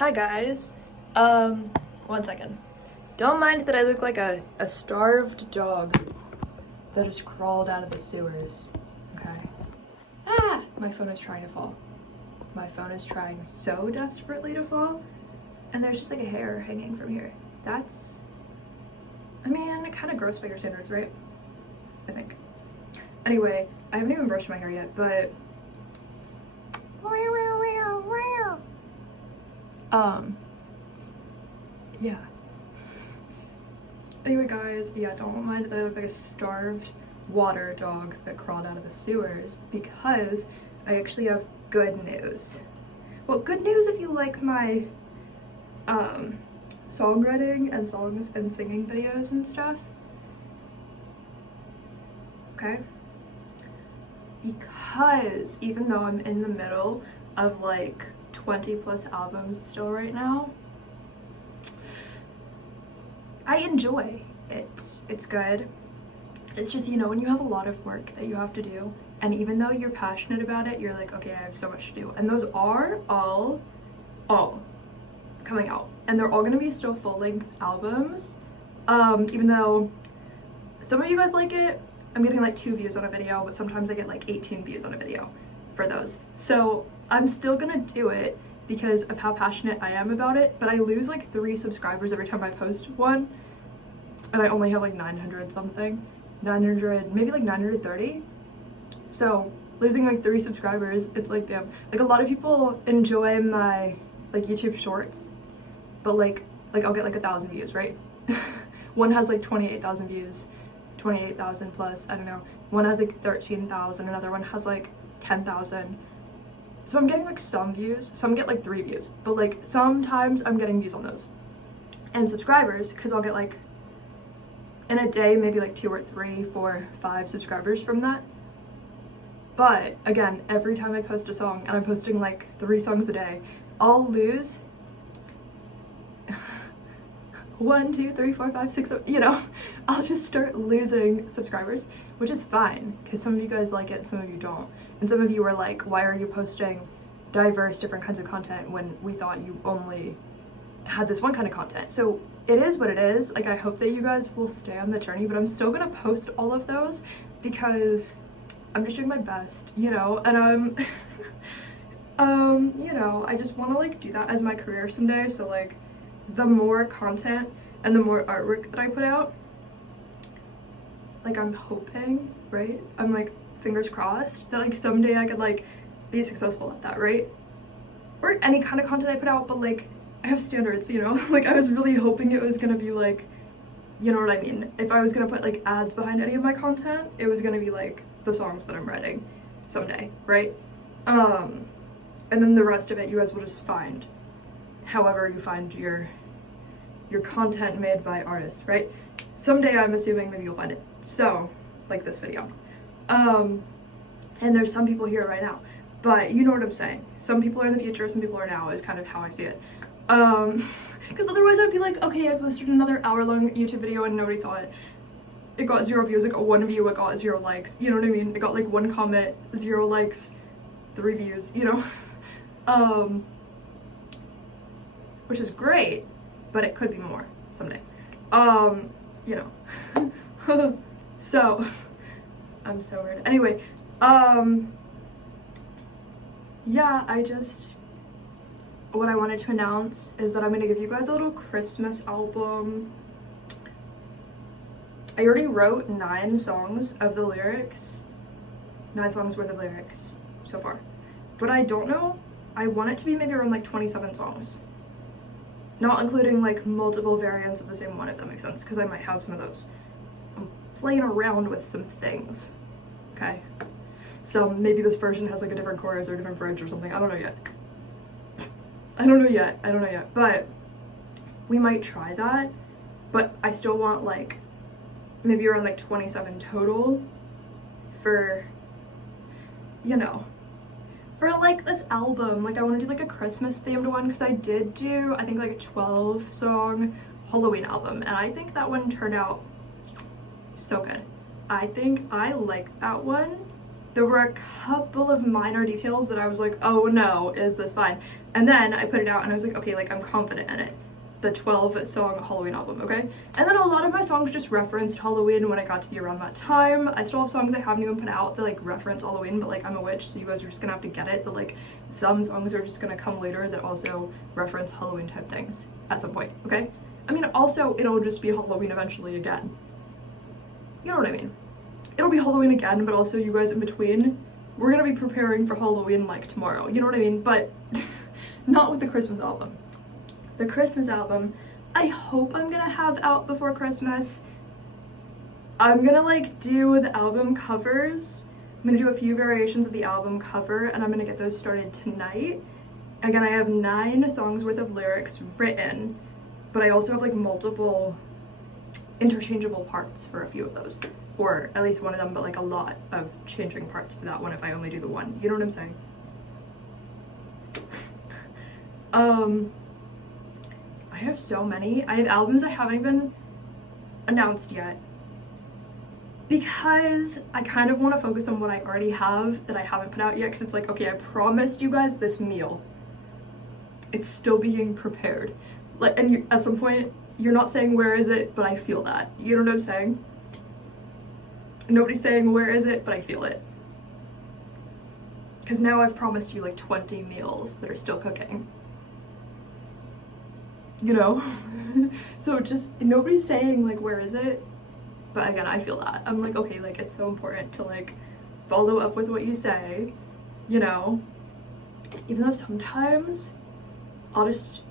Hi guys. One second. Don't mind that I look like a starved dog that just crawled out of the sewers. Okay. Ah! My phone is trying to fall. My phone is trying so desperately to fall. And there's just like a hair hanging from here. That's, I mean, kind of gross by your standards, right? I think. Anyway, I haven't even brushed my hair yet, but yeah. Anyway guys, yeah, don't mind that I look like a starved water dog that crawled out of the sewers, because I actually have good news. Well, good news if you like my songwriting and songs and singing videos and stuff. Okay? Because even though I'm in the middle of like 20 plus albums still right now, I enjoy it. It's good. It's just, you know, when you have a lot of work that you have to do, and even though you're passionate about it, you're like, okay, I have so much to do. And those are all coming out. And they're all gonna be still full-length albums. Even though some of you guys like it, I'm getting like 2 views on a video, but sometimes I get like 18 views on a video for those. So I'm still gonna do it because of how passionate I am about it, but I lose like 3 subscribers every time I post one, and I only have like 900 something, 900, maybe like 930. So losing like 3 subscribers, it's like, damn. Like a lot of people enjoy my like YouTube shorts, but like I'll get like 1,000 views, right? One has like 28,000 views, 28,000 plus, I don't know. One has like 13,000, another one has like 10,000. So I'm getting like some views, some get like 3 views, but like sometimes I'm getting views on those. And subscribers, because I'll get like in a day maybe like 2 or 3, 4, 5 subscribers from that. But again, every time I post a song, and I'm posting like 3 songs a day, I'll lose 1, 2, 3, 4, 5, 6, 7, you know, I'll just start losing subscribers, which is fine, because some of you guys like it and some of you don't. And some of you are like, why are you posting diverse different kinds of content when we thought you only had this one kind of content? So it is what it is. Like, I hope that you guys will stay on the journey, but I'm still gonna post all of those because I'm just doing my best, you know, and you know, I just want to like do that as my career someday. So like the more content and the more artwork that I put out, like I'm hoping, right? I'm like fingers crossed that like someday I could like be successful at that, right? Or any kind of content I put out, but like I have standards, you know? Like I was really hoping it was gonna be like, you know what I mean? If I was gonna put like ads behind any of my content, it was gonna be like the songs that I'm writing someday, right? And then the rest of it you guys will just find however you find your content made by artists, right? Someday I'm assuming maybe you'll find it. So, like this video. And there's some people here right now, but you know what I'm saying. Some people are in the future, some people are now, is kind of how I see it. Because otherwise I'd be like, okay, I posted another hour-long YouTube video and nobody saw it. It got 0 views, it got 1 view, it got 0 likes, you know what I mean? It got like 1 comment, 0 likes, 3 views, you know? Which is great, but it could be more someday. You know. So, I'm so weird. Anyway, yeah, what I wanted to announce is that I'm gonna give you guys a little Christmas album. I already wrote 9 songs of the lyrics, 9 songs worth of lyrics so far. But I don't know, I want it to be maybe around like 27 songs. Not including like multiple variants of the same one, if that makes sense, because I might have some of those. I'm playing around with some things, okay? So maybe this version has like a different chorus or a different bridge or something, I don't know yet. I don't know yet, but we might try that. But I still want like maybe around like 27 total for, you know, for like this album. Like I want to do like a Christmas themed one, because I did do, I think, like a 12 song Halloween album, and I think that one turned out so good. I think I like that one there were a couple of minor details that I was like, oh no, is this fine? And then I put it out and I was like, okay, like I'm confident in it. The 12-song Halloween album, okay? And then a lot of my songs just referenced Halloween when it got to be around that time. I still have songs I haven't even put out that like reference Halloween, but like I'm a witch, so you guys are just gonna have to get it. But like some songs are just gonna come later that also reference Halloween type things at some point, okay? I mean, also it'll just be Halloween eventually again. You know what I mean? It'll be Halloween again, but also you guys in between, we're gonna be preparing for Halloween like tomorrow. You know what I mean? But not with the Christmas album. The Christmas album, I hope I'm gonna have out before Christmas. I'm gonna like do the album covers. I'm gonna do a few variations of the album cover and I'm gonna get those started tonight. Again, I have 9 songs worth of lyrics written, but I also have like multiple interchangeable parts for a few of those. Or at least one of them, but like a lot of changing parts for that one if I only do the one. You know what I'm saying? I have so many. I have albums I haven't even announced yet because I kind of want to focus on what I already have that I haven't put out yet, because it's like, okay, I promised you guys this meal. It's still being prepared. Like, and at some point, you're not saying where is it, but I feel that. You know what I'm saying? Nobody's saying where is it, but I feel it. Because now I've promised you like 20 meals that are still cooking. You know? So just, nobody's saying like where is it, but again, I feel that. I'm like, okay, like it's so important to like follow up with what you say, you know? Even though sometimes I'll just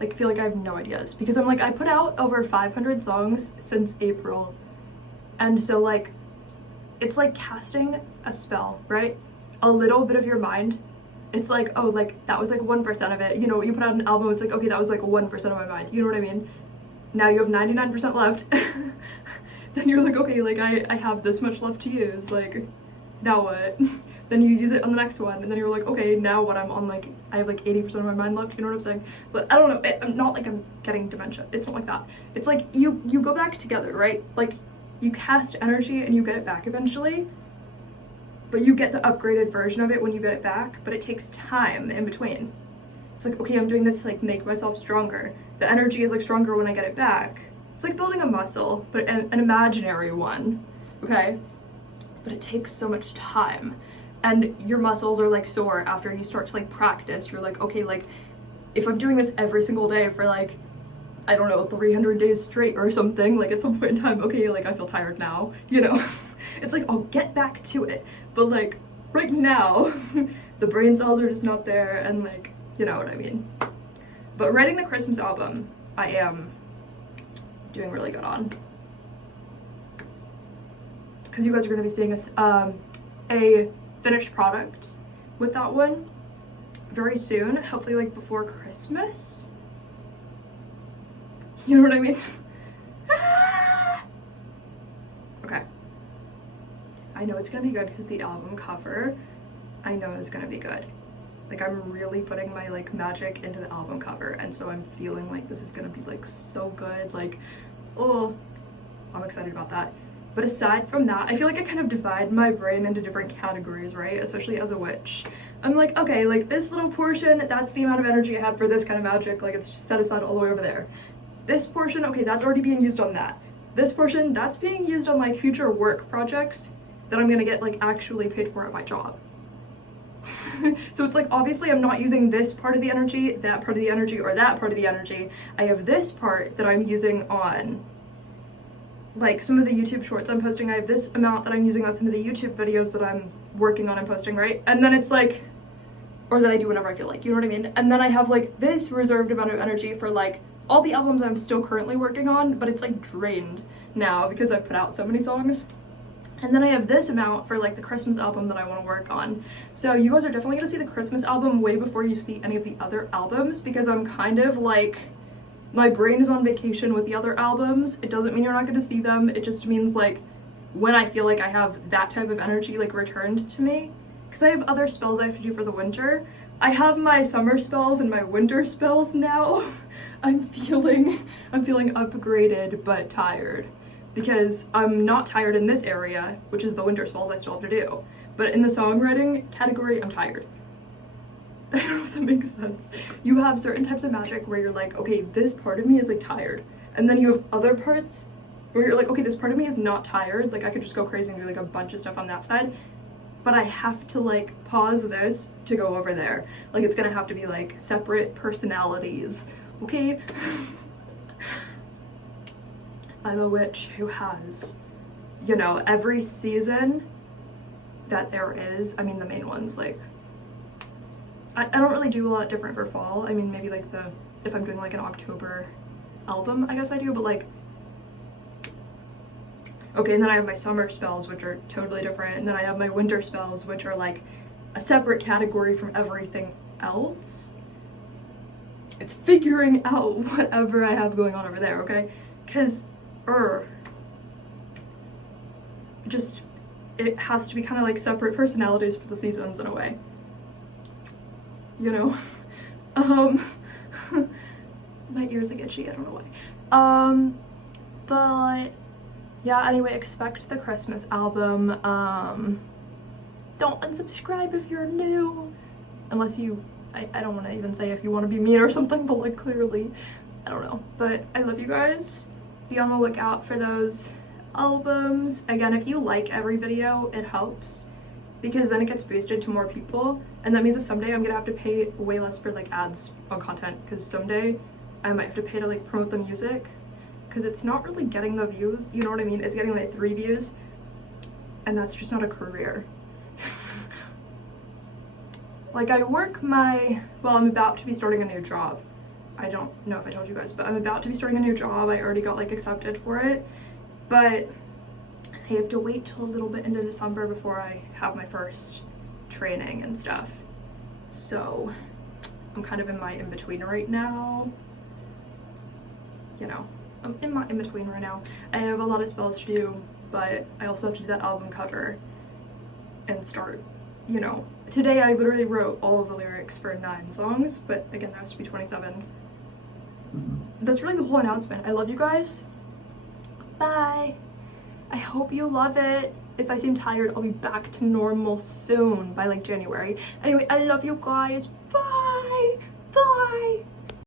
like feel like I have no ideas, because I'm like, I put out over 500 songs since April, and so like it's like casting a spell, right? A little bit of your mind, it's like, oh, like that was like 1% of it, you know? You put out an album, it's like, okay, that was like 1% of my mind, you know what I mean? Now you have 99% left. Then you're like, okay, like I have this much left to use, like now what? Then you use it on the next one, and then you're like, okay, now what? I'm on like, I have like 80% of my mind left, you know what I'm saying? But I don't know, I'm not like I'm getting dementia, it's not like that. It's like you go back together, right? Like you cast energy and you get it back eventually, but you get the upgraded version of it when you get it back, but it takes time in between. It's like, okay, I'm doing this to like make myself stronger. The energy is like stronger when I get it back. It's like building a muscle, but an imaginary one, okay? But it takes so much time. And your muscles are like sore after you start to like practice. You're like, okay, like if I'm doing this every single day for like, I don't know, 300 days straight or something, like at some point in time, okay, like I feel tired now, you know? It's like, I'll get back to it. But like right now, the brain cells are just not there, and like, you know what I mean? But writing the Christmas album, I am doing really good on. Because you guys are gonna be seeing a finished product with that one very soon, hopefully like before Christmas. You know what I mean? Okay. I know it's gonna be good because the album cover, I know is gonna be good. Like I'm really putting my like magic into the album cover, and so I'm feeling like this is gonna be like so good. Like, oh, I'm excited about that. But aside from that, I feel like I kind of divide my brain into different categories, right? Especially as a witch. I'm like, okay, like this little portion, that's the amount of energy I have for this kind of magic, like it's just set aside all the way over there. This portion, okay, that's already being used on that. This portion, that's being used on like future work projects that I'm gonna get like actually paid for at my job. So it's like, obviously I'm not using this part of the energy, that part of the energy, or that part of the energy. I have this part that I'm using on like some of the YouTube shorts I'm posting. I have this amount that I'm using on some of the YouTube videos that I'm working on and posting, right? And then it's like, or that I do whenever I feel like, you know what I mean? And then I have like this reserved amount of energy for like all the albums I'm still currently working on, but it's like drained now because I've put out so many songs. And then I have this amount for like the Christmas album that I want to work on. So you guys are definitely gonna see the Christmas album way before you see any of the other albums, because I'm kind of like, my brain is on vacation with the other albums. It doesn't mean you're not gonna see them. It just means like when I feel like I have that type of energy like returned to me, because I have other spells I have to do for the winter. I have my summer spells and my winter spells now. I'm feeling upgraded but tired. because I'm not tired in this area, which is the winter spells I still have to do. But in the songwriting category, I'm tired. I don't know if that makes sense. You have certain types of magic where you're like, okay, this part of me is like tired. And then you have other parts where you're like, okay, this part of me is not tired. Like I could just go crazy and do like a bunch of stuff on that side. But I have to like pause this to go over there. Like it's gonna have to be like separate personalities, okay? I'm a witch who has, you know, every season that there is, I mean the main ones, like, I don't really do a lot different for fall. I mean, maybe like if I'm doing like an October album, I guess I do, but like, okay, and then I have my summer spells, which are totally different, and then I have my winter spells, which are like a separate category from everything else. It's figuring out whatever I have going on over there, okay? Because, just, it has to be kind of like separate personalities for the seasons in a way. You know? My ears are itchy, I don't know why. But yeah, anyway, expect the Christmas album. Don't unsubscribe if you're new. Unless you, I don't want to even say if you want to be mean or something, but like clearly, I don't know. But I love you guys. Be on the lookout for those albums. Again, if you like every video, it helps, because then it gets boosted to more people, and that means that someday I'm gonna have to pay way less for like ads on content, because someday I might have to pay to like promote the music, because it's not really getting the views, you know what I mean? It's getting like 3 views, and that's just not a career. Like I work well, I'm about to be starting a new job. I don't know if I told you guys, but I'm about to be starting a new job. I already got like accepted for it, but I have to wait till a little bit into December before I have my first training and stuff. So I'm kind of in my in-between right now. You know, I'm in my in-between right now. I have a lot of spells to do, but I also have to do that album cover and start, you know. Today I literally wrote all of the lyrics for 9 songs, but again, there has to be 27. That's really the whole announcement. I love you guys. Bye. I hope you love it. If I seem tired, I'll be back to normal soon by like January. Anyway, I love you guys. Bye.